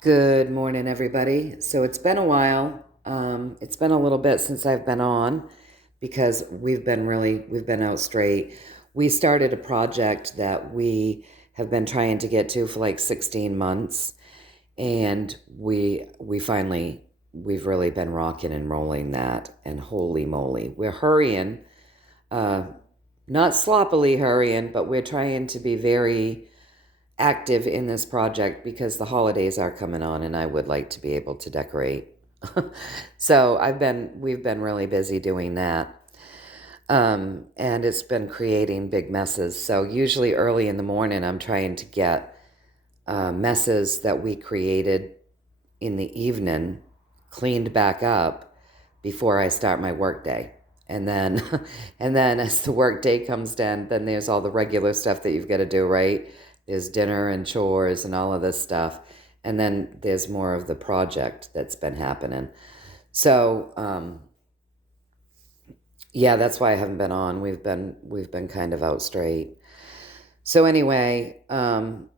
Good morning, everybody. So it's been a while. It's been a little bit since I've been on because we've been out straight. We started a project that we have been trying to get to for like 16 months, and we've really been rocking and rolling that. And holy moly, we're hurrying, uh, not sloppily hurrying, but we're trying to be very active in this project because the holidays are coming on and I would like to be able to decorate. So we've been really busy doing that. And it's been creating big messes. So usually early in the morning, I'm trying to get messes that we created in the evening cleaned back up before I start my work day. And then, and then as the work day comes in, then there's all the regular stuff that you've got to do, right? There's dinner and chores and all of this stuff. And then there's more of the project that's been happening. So, yeah, that's why I haven't been on. We've been kind of out straight. So anyway, I'm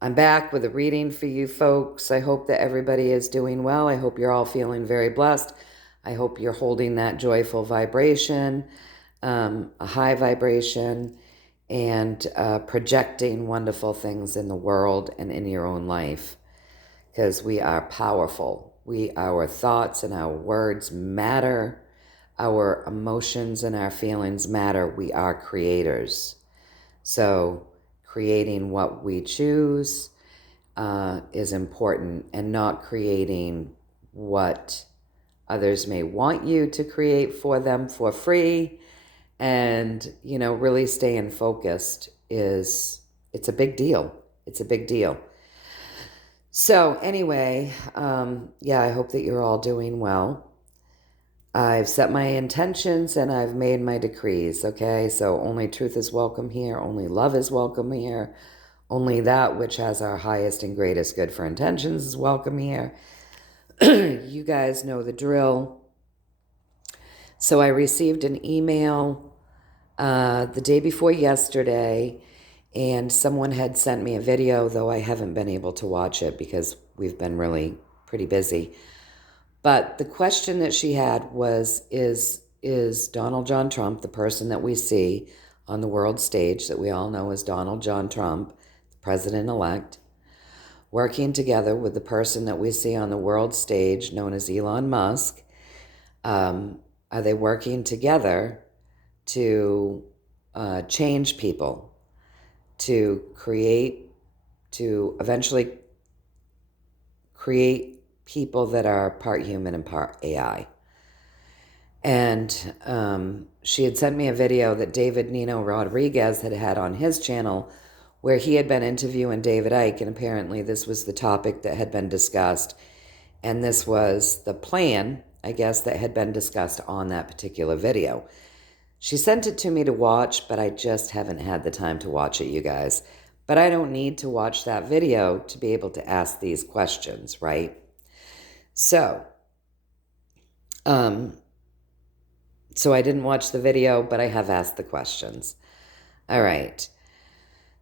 back with a reading for you folks. I hope that everybody is doing well. I hope you're all feeling very blessed. I hope you're holding that joyful vibration, a high vibration, and projecting wonderful things in the world and in your own life, because we are powerful. Our thoughts and our words matter. Our emotions and our feelings matter. We are creators. So creating what we choose is important, and not creating what others may want you to create for them for free. And, really staying focused it's a big deal. It's a big deal. So anyway, yeah, I hope that you're all doing well. I've set my intentions and I've made my decrees, okay? So only truth is welcome here, only love is welcome here, only that which has our highest and greatest good for intentions is welcome here. You guys know the drill. So I received an email the day before yesterday, and someone had sent me a video, though I haven't been able to watch it because we've been really pretty busy. But the question that she had was, is Donald John Trump, the person that we see on the world stage that we all know as Donald John Trump, the president-elect, working together with the person that we see on the world stage known as Elon Musk? Are they working together to change people, to eventually create people that are part human and part AI? And she had sent me a video that David Nino Rodriguez had on his channel, where he had been interviewing David Icke, and apparently this was the topic that had been discussed, and this was the plan, I guess, that had been discussed on that particular video. She sent it to me to watch, but I just haven't had the time to watch it, you guys. But I don't need to watch that video to be able to ask these questions, right? So, so I didn't watch the video, but I have asked the questions. All right.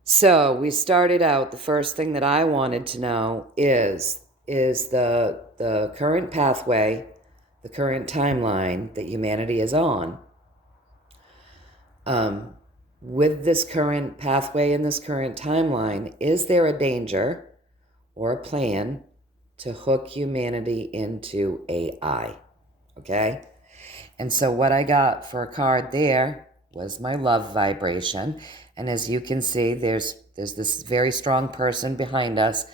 So we started out, the first thing that I wanted to know is the current pathway, the current timeline that humanity is on. With this current pathway and this current timeline, is there a danger or a plan to hook humanity into AI? Okay? And so what I got for a card there was my love vibration. And as you can see, there's this very strong person behind us,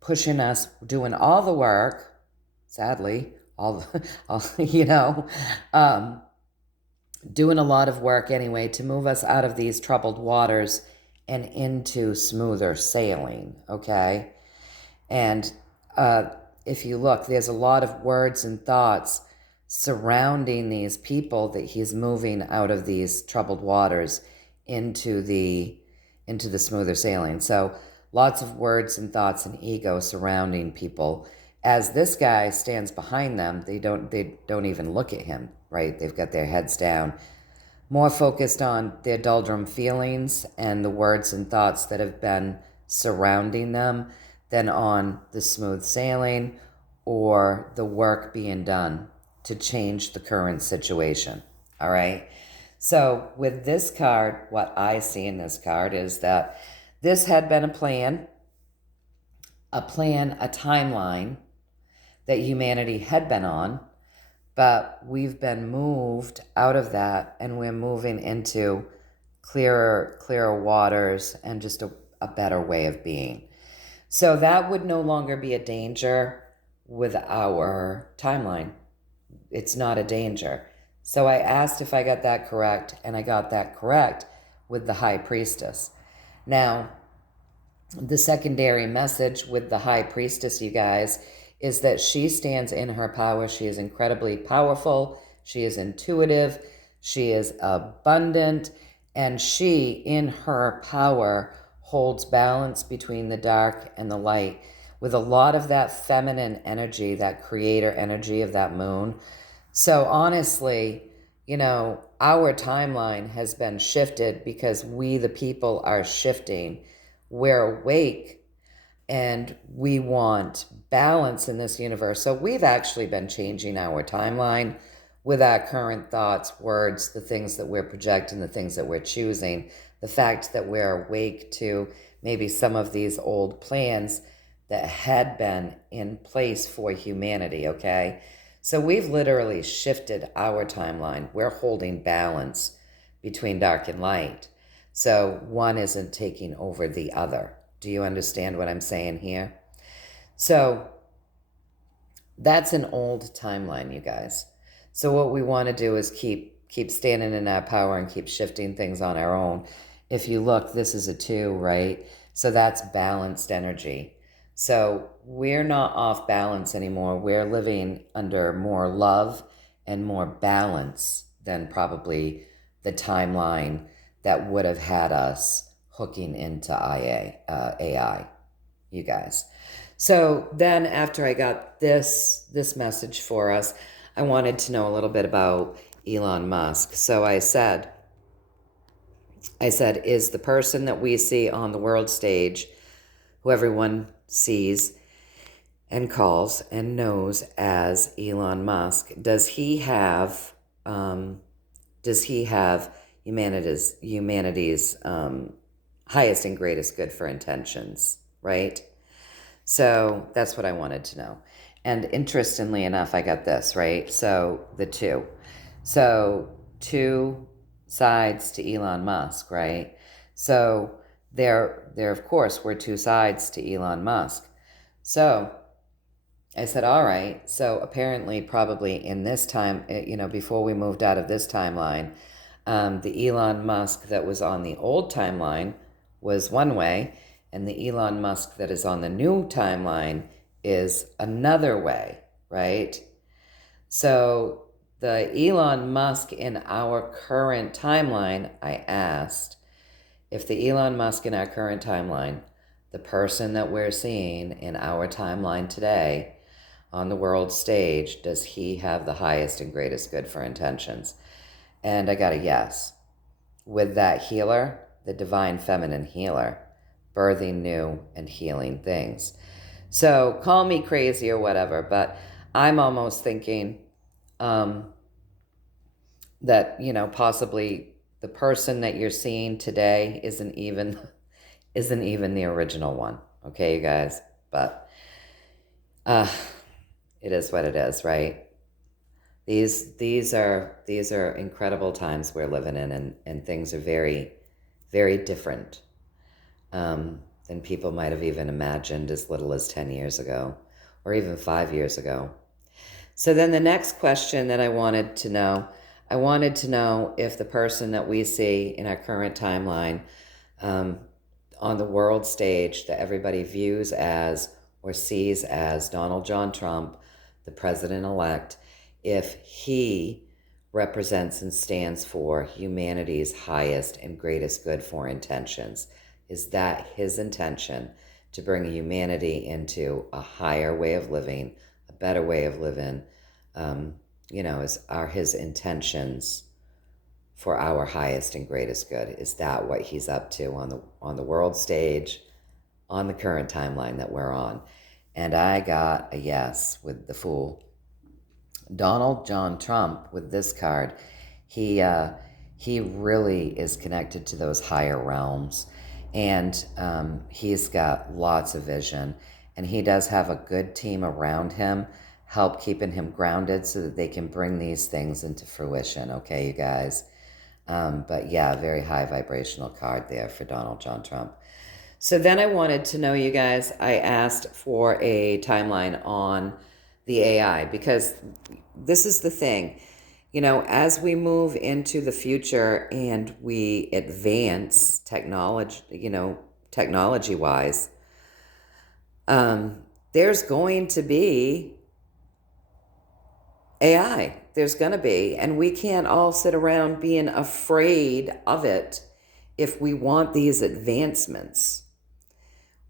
pushing us, doing all the work, sadly, doing a lot of work anyway to move us out of these troubled waters and into smoother sailing, okay? And if you look, there's a lot of words and thoughts surrounding these people that he's moving out of these troubled waters into the smoother sailing. So lots of words and thoughts and ego surrounding people. As this guy stands behind them, they don't even look at him, right? They've got their heads down, more focused on their doldrum feelings and the words and thoughts that have been surrounding them than on the smooth sailing or the work being done to change the current situation. All right. So with this card, what I see in this card is that this had been a plan, a timeline that humanity had been on, but we've been moved out of that and we're moving into clearer waters and just a better way of being. So that would no longer be a danger with our timeline. It's not a danger. So I asked if I got that correct, and I got that correct with the High Priestess. Now, the secondary message with the High Priestess, you guys, is that she stands in her power. She is incredibly powerful. She is intuitive. She is abundant. And she, in her power, holds balance between the dark and the light with a lot of that feminine energy, that creator energy of that moon. So honestly, our timeline has been shifted because we, the people, are shifting. We're awake and we want balance in this universe. So we've actually been changing our timeline with our current thoughts, words, the things that we're projecting, the things that we're choosing, the fact that we're awake to maybe some of these old plans that had been in place for humanity, okay? So we've literally shifted our timeline. We're holding balance between dark and light. So one isn't taking over the other. Do you understand what I'm saying here? So that's an old timeline, you guys. So what we want to do is keep standing in our power and keep shifting things on our own. If you look, this is a 2, right? So that's balanced energy. So we're not off balance anymore. We're living under more love and more balance than probably the timeline that would have had us hooking into AI, you guys. So then after I got this message for us, I wanted to know a little bit about Elon Musk. So I said, is the person that we see on the world stage, who everyone sees and calls and knows as Elon Musk, does he have humanity's highest and greatest good for intentions, right? So that's what I wanted to know. And interestingly enough, I got this, right? So the 2. So 2 sides to Elon Musk, right? So there of course were 2 sides to Elon Musk. So I said, all right. So apparently, probably in this time, before we moved out of this timeline, the Elon Musk that was on the old timeline was one way, and the Elon Musk that is on the new timeline is another way, right? So the Elon Musk in our current timeline, I asked if the Elon Musk in our current timeline, the person that we're seeing in our timeline today on the world stage, does he have the highest and greatest good for intentions? And I got a yes. With that healer, the divine feminine healer, birthing new and healing things. So call me crazy or whatever, but I'm almost thinking that, possibly the person that you're seeing today isn't even the original one. Okay, you guys? But it is what it is, right? These are incredible times we're living in, and things are very, very different than people might have even imagined as little as 10 years ago, or even 5 years ago. So then the next question that I wanted to know if the person that we see in our current timeline on the world stage that everybody views as or sees as Donald John Trump, the president-elect, if he represents and stands for humanity's highest and greatest good for intentions. Is that his intention, to bring humanity into a higher way of living, a better way of living? Are his intentions for our highest and greatest good? Is that what he's up to on the world stage on the current timeline that we're on. And I got a yes with the Fool. Donald John Trump with this card, he really is connected to those higher realms, and he's got lots of vision, and he does have a good team around him, help keeping him grounded so that they can bring these things into fruition. Okay, you guys. But yeah, very high vibrational card there for Donald John Trump. So then I wanted to know, you guys, I asked for a timeline on the AI because this is the thing. You know, as we move into the future and we advance technology wise, there's going to be AI. There's going to be, and we can't all sit around being afraid of it if we want these advancements.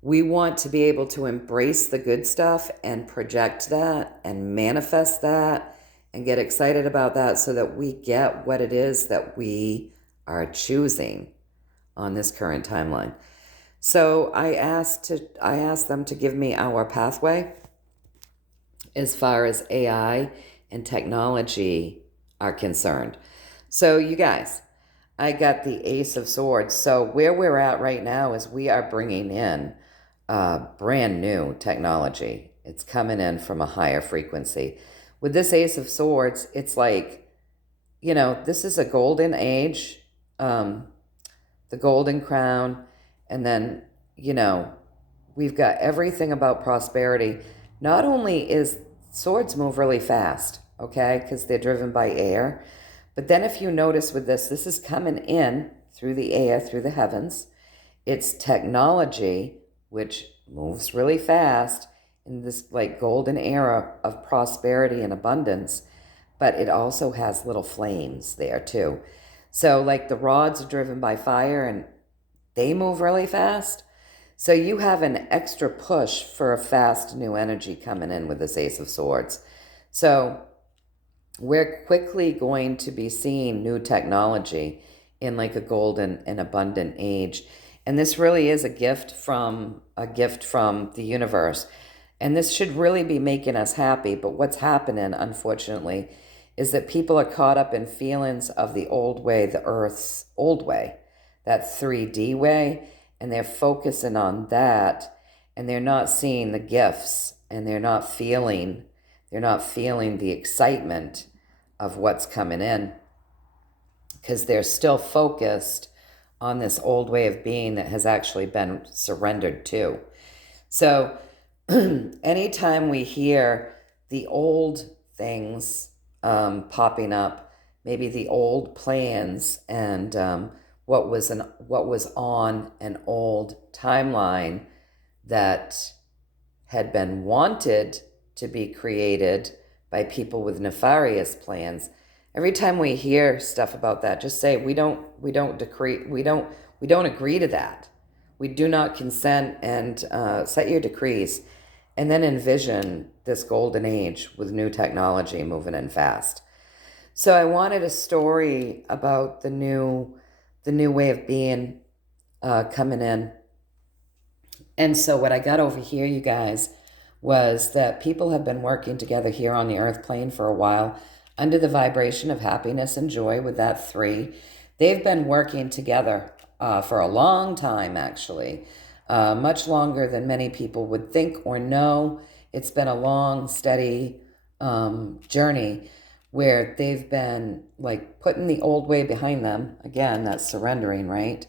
We want to be able to embrace the good stuff and project that and manifest that and get excited about that so that we get what it is that we are choosing on this current timeline. So I asked them to give me our pathway as far as AI and technology are concerned. So you guys, I got the Ace of Swords. So where we're at right now is we are bringing in brand new technology. It's coming in from a higher frequency. With this Ace of Swords, it's like, this is a golden age, the golden crown, and then, we've got everything about prosperity. Not only is swords move really fast, okay, because they're driven by air, but then if you notice with this is coming in through the air, through the heavens. It's technology, which moves really fast in this like golden era of prosperity and abundance, but it also has little flames there too. So like the rods are driven by fire and they move really fast. So you have an extra push for a fast new energy coming in with this Ace of Swords. So we're quickly going to be seeing new technology in like a golden and abundant age. And this really is a gift from the universe. And this should really be making us happy. But what's happening, unfortunately, is that people are caught up in feelings of the old way, the Earth's old way, that 3D way, and they're focusing on that, and they're not seeing the gifts, and they're not feeling the excitement of what's coming in, because they're still focused on this old way of being that has actually been surrendered to. So anytime we hear the old things popping up, maybe the old plans and what was on an old timeline that had been wanted to be created by people with nefarious plans. Every time we hear stuff about that, just say we don't agree to that. We do not consent, and set your decrees, and then envision this golden age with new technology moving in fast. So I wanted a story about the new way of being coming in. And so what I got over here, you guys, was that people have been working together here on the earth plane for a while under the vibration of happiness and joy with that 3. They've been working together for a long time, actually, much longer than many people would think or know. It's been a long, steady journey where they've been like putting the old way behind them. Again, that's surrendering, right?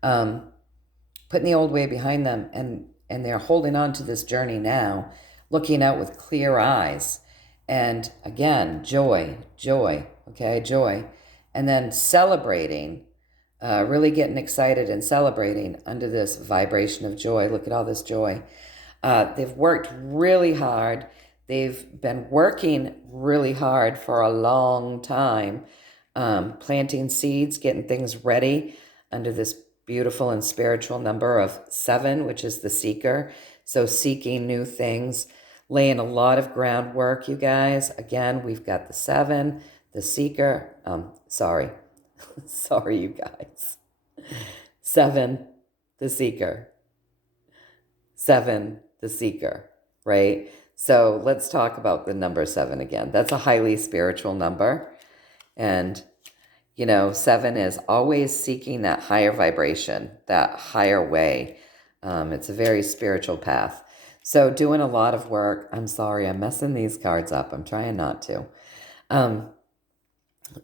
Putting the old way behind them, and they're holding on to this journey now, looking out with clear eyes. And again, joy, okay, joy. And then celebrating, really getting excited and celebrating under this vibration of joy. Look at all this joy. They've worked really hard. They've been working really hard for a long time, planting seeds, getting things ready under this beautiful and spiritual number of 7, which is the seeker. So seeking new things, laying a lot of groundwork, you guys. Again, we've got the 7, the seeker. Sorry, you guys. 7, the seeker. 7, the seeker, right? So let's talk about the number 7 again. That's a highly spiritual number. And, 7 is always seeking that higher vibration, that higher way. It's a very spiritual path. So doing a lot of work. I'm sorry, I'm messing these cards up. I'm trying not to.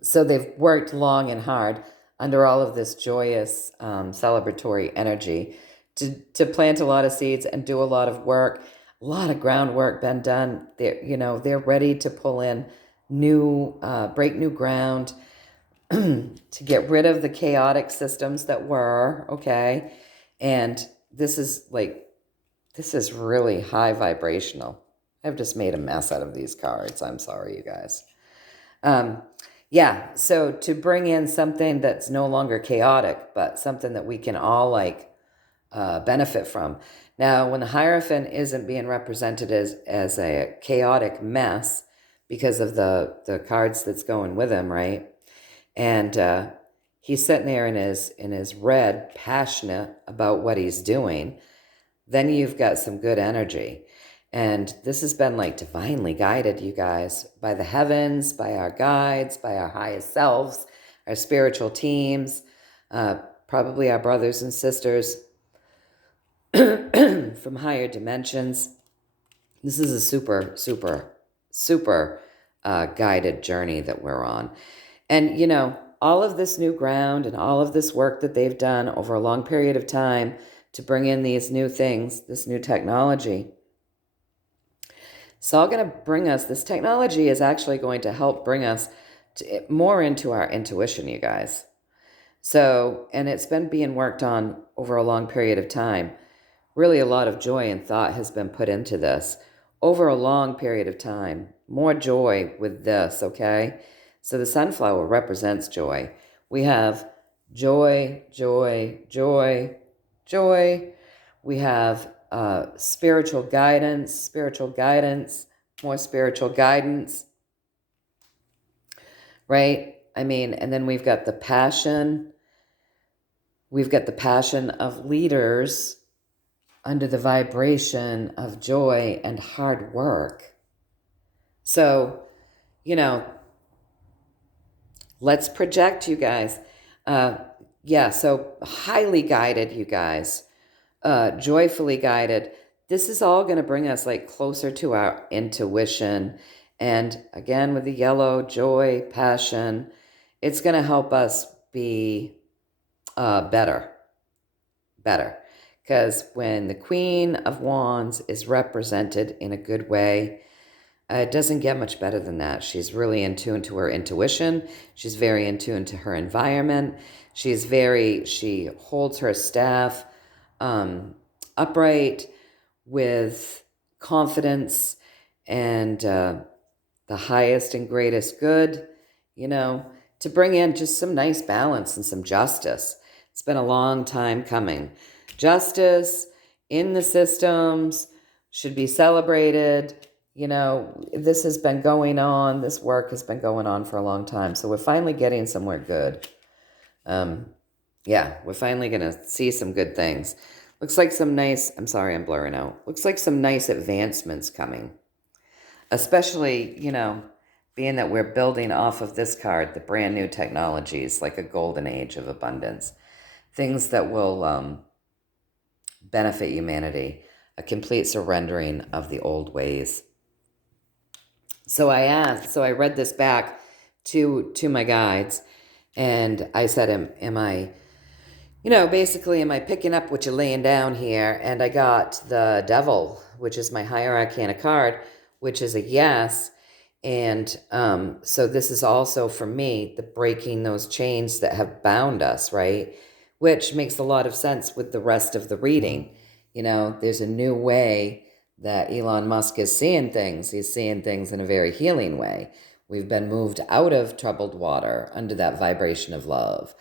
So they've worked long and hard under all of this joyous, celebratory energy to plant a lot of seeds and do a lot of work. A lot of groundwork been done. They're ready to pull in break new ground, to get rid of the chaotic systems that were, okay? And this is really high vibrational. I've just made a mess out of these cards. I'm sorry, you guys. Yeah, so to bring in something that's no longer chaotic, but something that we can all benefit from. Now, when the Hierophant isn't being represented as a chaotic mess because of the cards that's going with him, right? And he's sitting there in his red, passionate about what he's doing, then you've got some good energy. And this has been divinely guided, you guys, by the heavens, by our guides, by our highest selves, our spiritual teams, probably our brothers and sisters from higher dimensions. This is a super, super, super guided journey that we're on. And, all of this new ground and all of this work that they've done over a long period of time to bring in these new things, this new technology, it's all going to bring us, this technology is actually going to help bring us more into our intuition, you guys. So, and it's been being worked on over a long period of time. Really a lot of joy and thought has been put into this over a long period of time. More joy with this, okay? So the sunflower represents joy. We have joy, joy, joy, joy. We have spiritual guidance, more spiritual guidance, right? And then we've got the passion. We've got the passion of leaders under the vibration of joy and hard work. So, let's project, you guys. So highly guided, you guys. Joyfully guided. This is all going to bring us closer to our intuition. And again, with the yellow, joy, passion, it's going to help us be better. Because when the Queen of Wands is represented in a good way, it doesn't get much better than that. She's really in tune to her intuition. She's very in tune to her environment. She holds her staff upright with confidence and the highest and greatest good, to bring in just some nice balance and some justice. It's been a long time coming. Justice in the systems should be celebrated. This has been going on. This work has been going on for a long time. So we're finally getting somewhere good. We're finally going to see some good things. Looks like some nice, I'm sorry, I'm blurring out. Looks like some nice advancements coming. Especially, being that we're building off of this card, the brand new technologies, like a golden age of abundance. Things that will benefit humanity. A complete surrendering of the old ways. So I read this back to my guides, and I said, am I picking up what you're laying down here? And I got the Devil, which is my higher arcana card, which is a yes. And so this is also, for me, the breaking those chains that have bound us, right? Which makes a lot of sense with the rest of the reading. There's a new way that Elon Musk is seeing things. He's seeing things in a very healing way. We've been moved out of troubled water under that vibration of love.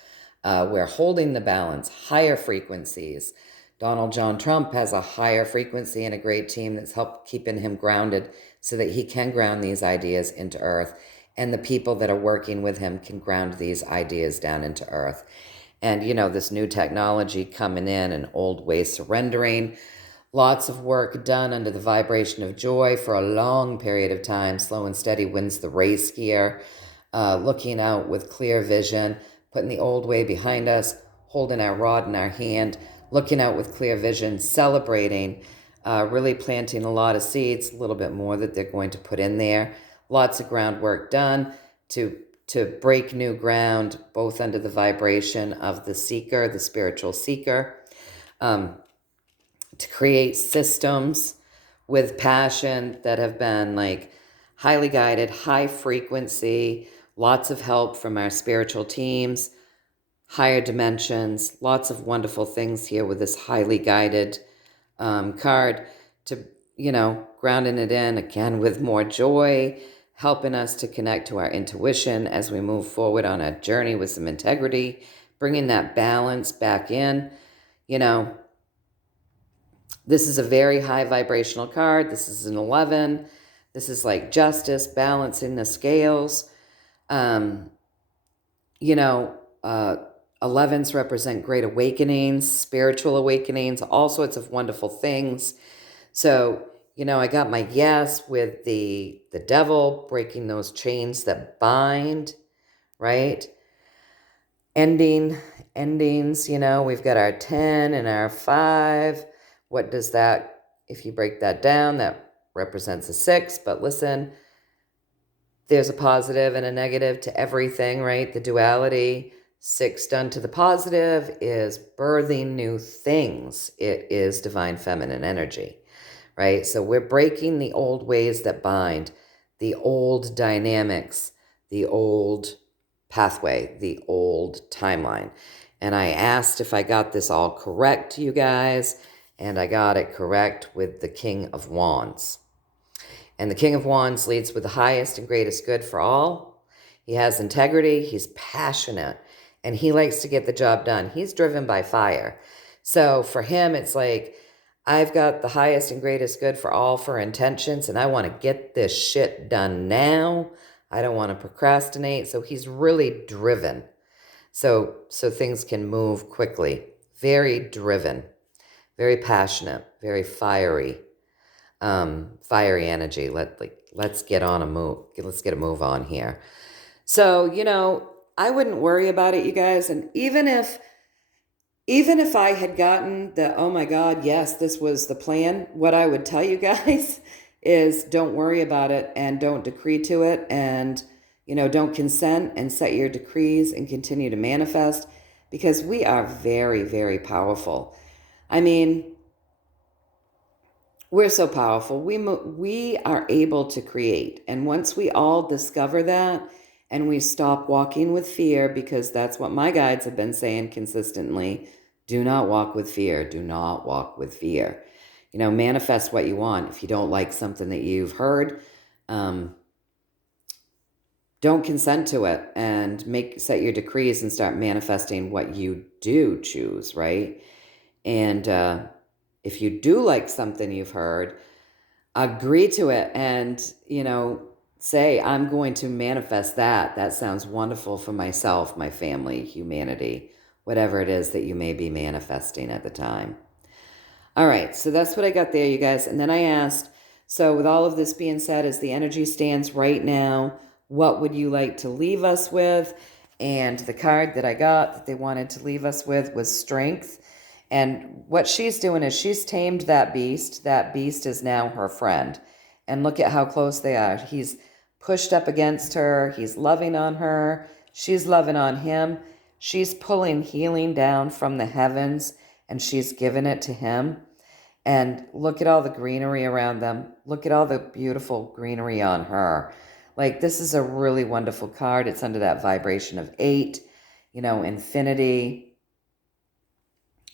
We're holding the balance, higher frequencies. Donald John Trump has a higher frequency and a great team that's helped keeping him grounded so that he can ground these ideas into earth. And the people that are working with him can ground these ideas down into earth. And, this new technology coming in and old ways surrendering. Lots of work done under the vibration of joy for a long period of time. Slow and steady wins the race here. Looking out with clear vision, putting the old way behind us, holding our rod in our hand, looking out with clear vision, celebrating, really planting a lot of seeds, a little bit more that they're going to put in there. Lots of groundwork done to break new ground, both under the vibration of the seeker, the spiritual seeker, to create systems with passion that have been like highly guided, high frequency, lots of help from our spiritual teams, higher dimensions, lots of wonderful things here with this highly guided card to, grounding it in again with more joy, helping us to connect to our intuition as we move forward on a journey with some integrity, bringing that balance back in. This is a very high vibrational card. This is an 11. This is like justice, balancing the scales. You know, 11s represent great awakenings, spiritual awakenings, all sorts of wonderful things. So, I got my yes with the devil, breaking those chains that bind, right? Endings, we've got our 10 and our 5. What does that, if you break that down, that represents a 6. But listen, there's a positive and a negative to everything, right? The duality. 6 done to the positive is birthing new things. It is divine feminine energy, right? So we're breaking the old ways that bind, the old dynamics, the old pathway, the old timeline. And I asked if I got this all correct, you guys, and I got it correct with the King of Wands. And the King of Wands leads with the highest and greatest good for all. He has integrity, he's passionate, and he likes to get the job done. He's driven by fire. So for him, it's like, I've got the highest and greatest good for all for intentions, and I want to get this shit done now. I don't want to procrastinate. So he's really driven. So things can move quickly. Very driven, very passionate, very fiery. Fiery energy. Let's get on a move. Let's get a move on here. So, I wouldn't worry about it, you guys. And even if I had gotten the, oh my God, yes, this was the plan, what I would tell you guys is don't worry about it and don't decree to it and, don't consent and set your decrees and continue to manifest because we are very, very powerful. I mean, we're so powerful. We are able to create. And once we all discover that and we stop walking with fear, because that's what my guides have been saying consistently, do not walk with fear. Do not walk with fear. Manifest what you want. If you don't like something that you've heard, don't consent to it and set your decrees and start manifesting what you do choose, right? And if you do like something you've heard, agree to it and, say, I'm going to manifest that. That sounds wonderful for myself, my family, humanity, whatever it is that you may be manifesting at the time. All right, so that's what I got there, you guys. And then I asked, so with all of this being said, as the energy stands right now, what would you like to leave us with? And the card that I got that they wanted to leave us with was strength. And what she's doing is she's tamed that beast. That beast is now her friend. And look at how close they are. He's pushed up against her. He's loving on her. She's loving on him. She's pulling healing down from the heavens and she's giving it to him. And look at all the greenery around them. Look at all the beautiful greenery on her. Like, this is a really wonderful card. It's under that vibration of 8, infinity.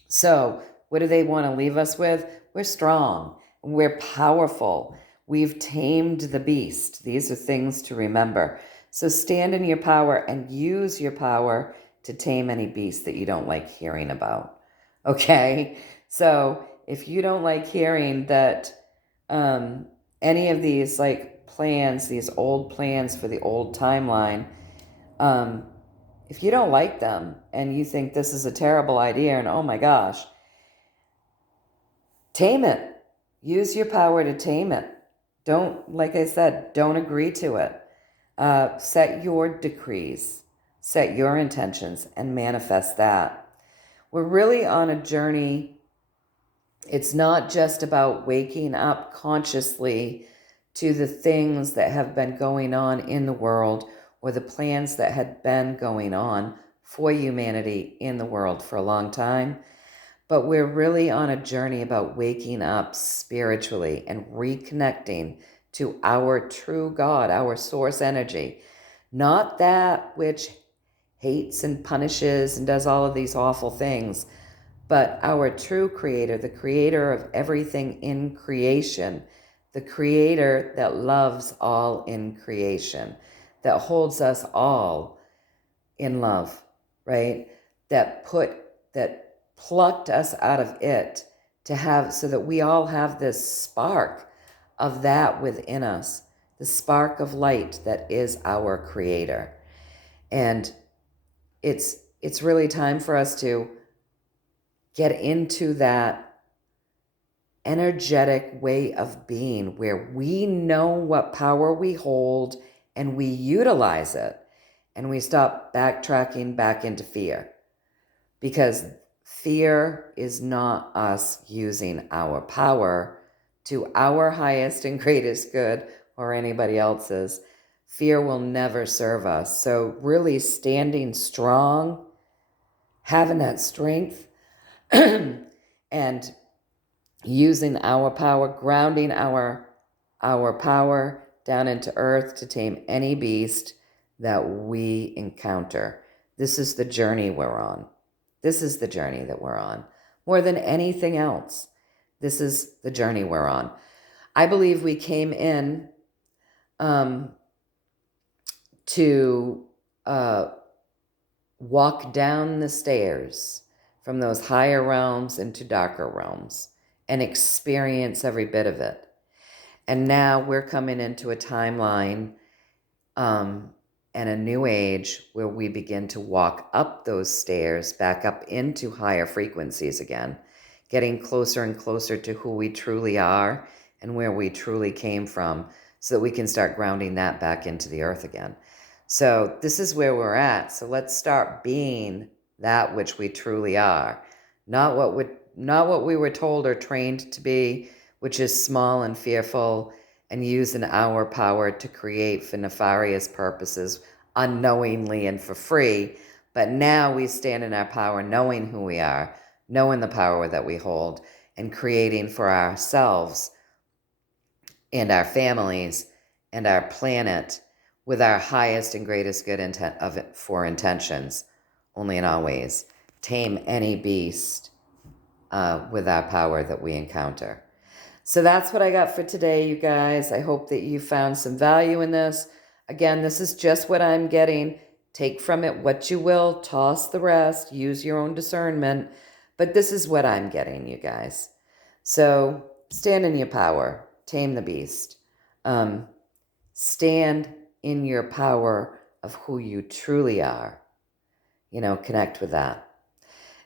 So what do they want to leave us with? We're strong. We're powerful. We've tamed the beast. These are things to remember. So stand in your power and use your power to tame any beast that you don't like hearing about. Okay? So if you don't like hearing that any of these plans, these old plans for the old timeline, if you don't like them and you think this is a terrible idea and oh my gosh, Tame it. Use your power to tame it. Don't, like I said, don't agree to it. Set your decrees, set your intentions, and manifest that. We're really on a journey. It's not just about waking up consciously to the things that have been going on in the world or the plans that had been going on for humanity in the world for a long time. But we're really on a journey about waking up spiritually and reconnecting to our true God, our source energy. Not that which hates and punishes and does all of these awful things, but our true creator, the creator of everything in creation, the creator that loves all in creation, that holds us all in love, right? That plucked us out of it to have, so that we all have this spark of that within us, the spark of light that is our creator. And it's really time for us to get into that energetic way of being where we know what power we hold and we utilize it, and we stop backtracking back into fear. Because fear is not us using our power to our highest and greatest good or anybody else's. Fear will never serve us. So really standing strong, having that strength, and using our power, grounding our power down into earth to tame any beast that we encounter. This is the journey we're on. This is the journey that we're on. More than anything else, this is the journey we're on. I believe we came in to walk down the stairs from those higher realms into darker realms and experience every bit of it. And now we're coming into a timeline and a new age where we begin to walk up those stairs, back up into higher frequencies again, getting closer and closer to who we truly are and where we truly came from, so that we can start grounding that back into the earth again. So this is where we're at. So let's start being that which we truly are, not what we were told or trained to be, which is small and fearful, and using our power to create for nefarious purposes, unknowingly and for free. But now we stand in our power, knowing who we are, knowing the power that we hold, and creating for ourselves and our families and our planet with our highest and greatest good intent of it for intentions, only and always. Tame any beast with our power that we encounter. So that's what I got for today, you guys. I hope that you found some value in this. Again, this is just what I'm getting. Take from it what you will, toss the rest, use your own discernment. But this is what I'm getting, you guys. So stand in your power, tame the beast. Stand in your power of who you truly are. Connect with that.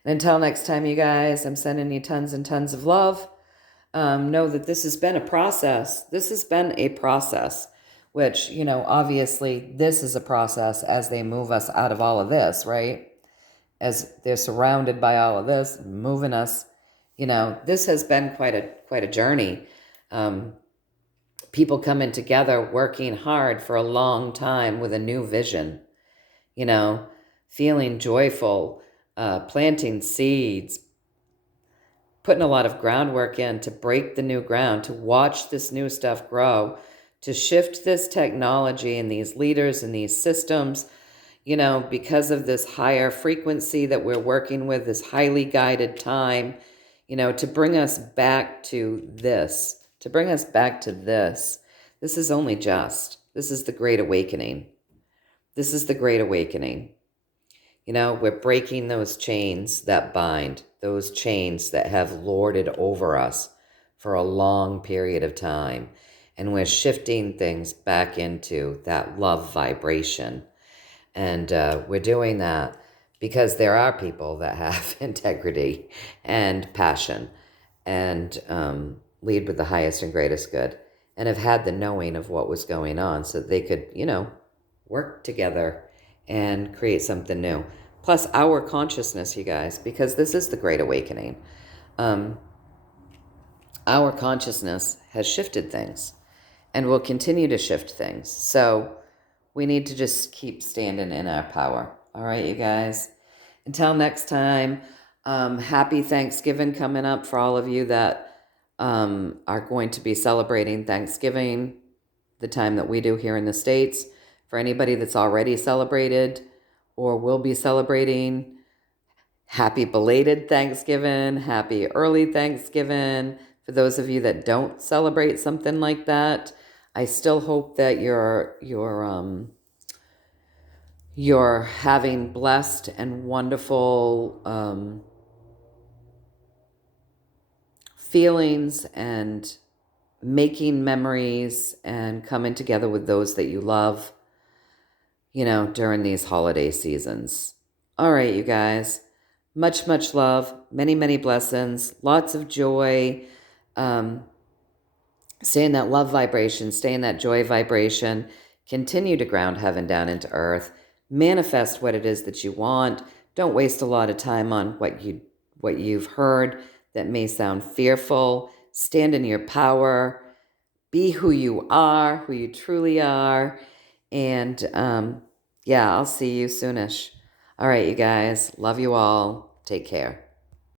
And until next time, you guys, I'm sending you tons and tons of love. Know that this has been a process. This has been a process, which, obviously this is a process as they move us out of all of this, right? As they're surrounded by all of this, moving us, this has been quite a journey. People coming together, working hard for a long time with a new vision, feeling joyful, planting seeds, putting a lot of groundwork in to break the new ground, to watch this new stuff grow, to shift this technology and these leaders and these systems, because of this higher frequency that we're working with, this highly guided time, to bring us back to this, This is only just. This is the Great Awakening. This is the Great Awakening. We're breaking those chains that bind, those chains that have lorded over us for a long period of time. And we're shifting things back into that love vibration. And we're doing that because there are people that have integrity and passion and lead with the highest and greatest good, and have had the knowing of what was going on so that they could, work together and create something new. Plus, our consciousness, you guys, because this is the Great Awakening, um, our consciousness has shifted things and will continue to shift things. So we need to just keep standing in our power. All right, you guys. Until next time, happy Thanksgiving coming up for all of you that are going to be celebrating Thanksgiving the time that we do here in the States. For anybody that's already celebrated or will be celebrating, happy belated Thanksgiving, happy early Thanksgiving. For those of you that don't celebrate something like that, I still hope that you're having blessed and wonderful feelings and making memories and coming together with those that you love, during these holiday seasons. All right, you guys. Much, much love. Many, many blessings. Lots of joy. Um, Stay in that love vibration. Stay in that joy vibration. Continue to ground heaven down into earth. Manifest what it is that you want. Don't waste a lot of time on what you've heard that may sound fearful. Stand in your power. Be who you are, who you truly are. And yeah, I'll see you soonish. All right, you guys. Love you all. Take care.